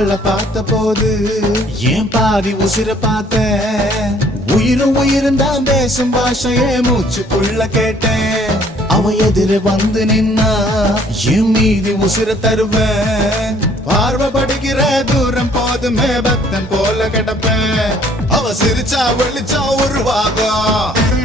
அவளை பார்த்த போது ஏன் பாதி உசிர பார்த்த உயிரும் தான் பேசும் பாஷையே மூச்சுக்குள்ள கேட்டேன் அவ எதிர வந்து நின்னா என் மீதி உசிர தருவேன் பார்வை படிக்கிற தூரம் போதுமே பக்தன் போல கிடப்பேன் அவ சிரிச்சா வெளிச்சா உருவாகும்